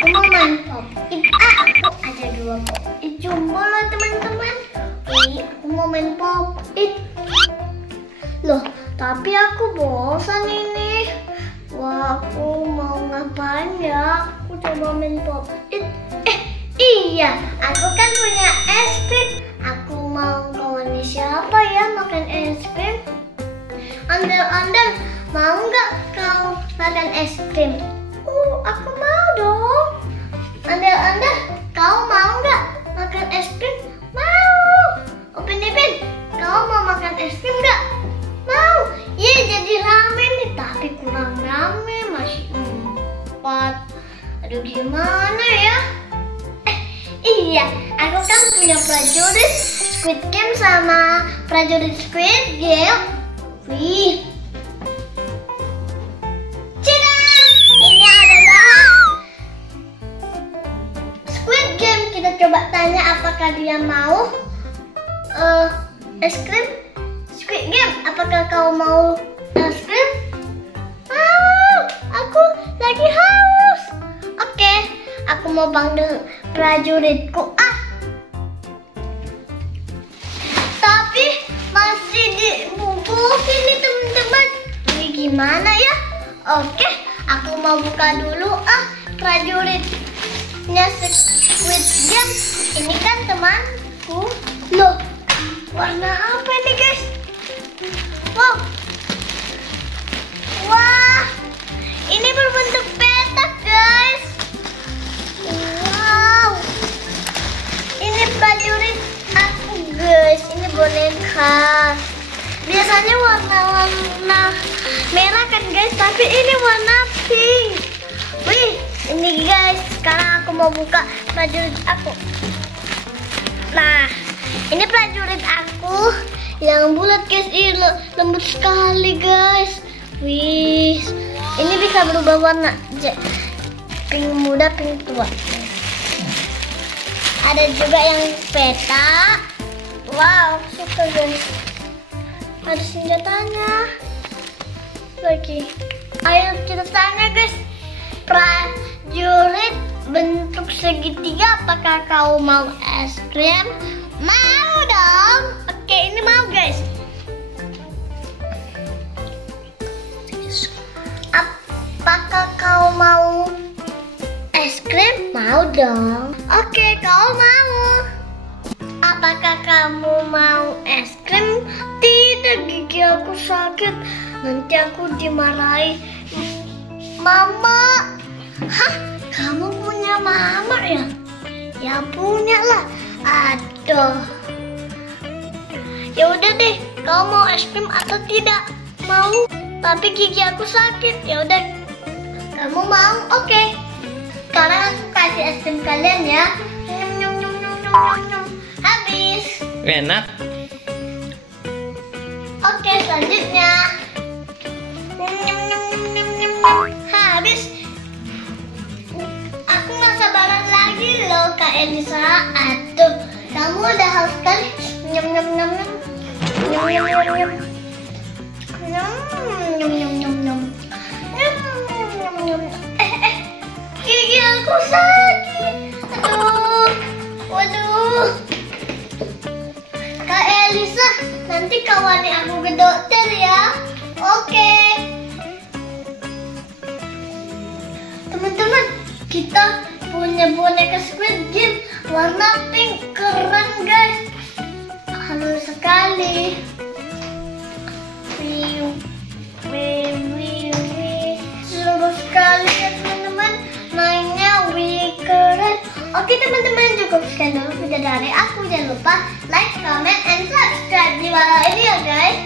Aku mau main Pop-It. Aku ada 2 Pop-It jumbo loh teman-teman. Aku mau main Pop-It. Loh, tapi aku bosan ini. Wah, aku mau ngapain ya? Aku coba main Pop-It. Iya, aku kan punya es krim. Aku mau kawannya siapa ya makan es krim? Ondel-ondel, mau nggak kau makan es krim? Aku mau dong. Ondel-ondel, kau mau nggak makan es krim? Mau. Upin-Ipin, kau mau makan es krim nggak? Mau. Iya, jadi rame nih, tapi kurang rame, masih 4. Aduh, gimana ya? Iya, aku kan punya prajurit Squid Game sama prajurit Squid Game. Wih, Cidang! Ini adalah Squid Game. Kita coba tanya apakah dia mau es krim. Squid Game, apakah kau mau es krim? Mau, aku lagi haus. Oke, aku mau panggil prajuritku. Tapi masih dibungkusin nih teman-teman. Ini gimana ya? Oke, aku mau buka dulu prajuritnya Squid Game. Ini kan temanku. Loh, warna apa nih guys? Wow. Wah, ini berbentuk petak guys. Wow, ini prajurit aku guys. Ini boneka. Biasanya warna-warna merah kan guys, tapi ini warna pink. Wih, ini guys. Sekarang aku mau buka prajurit aku. Nah, ini prajurit aku yang bulat guys. Ih, lembut sekali guys. Wih, ini bisa berubah warna. Pink muda, pink tua. Ada juga yang peta. Wow, suka guys. Ada senjatanya lagi. Ayo kita tanya guys. Prajurit bentuk segitiga, apakah kau mau es krim? Mau dong. Oke, ini mau guys. Apakah kau mau es krim? Mau dong. Oke, kau mau. Apakah kamu mau es krim? Tidak, gigi aku sakit. Nanti aku dimarahi mama. Hah? Kamu punya mama ya? Ya punya lah. Aduh. Ya udah deh, kau mau es krim atau tidak? Mau. Tapi gigi aku sakit. Ya udah. Kamu mau? Oke. Sekarang aku kasih es krim kalian ya. Habis. Enak. Oke, selanjutnya. Habis. Aku nggak sabaran lagi loh Kak Elisa. Aduh, kamu udah haus kan? Nyam nyam nyam nyam. Nyam nyam nyam nyam. Nyam nyam nyam nyam nyam. Nyam nyam nyam nyam. Gigi aku sakit. Aduh. Waduh. Kak Elisa, nanti kawani aku ke dokter ya. Oke. Teman-teman, kita punya boneka Squid Game warna pink. Keren guys. Halus sekali. Seru sekali ya teman-teman. Mainnya keren. Oke teman-teman, cukup sekian dulu video dari aku. Jangan lupa like, comment, and subscribe di bawah ini ya guys.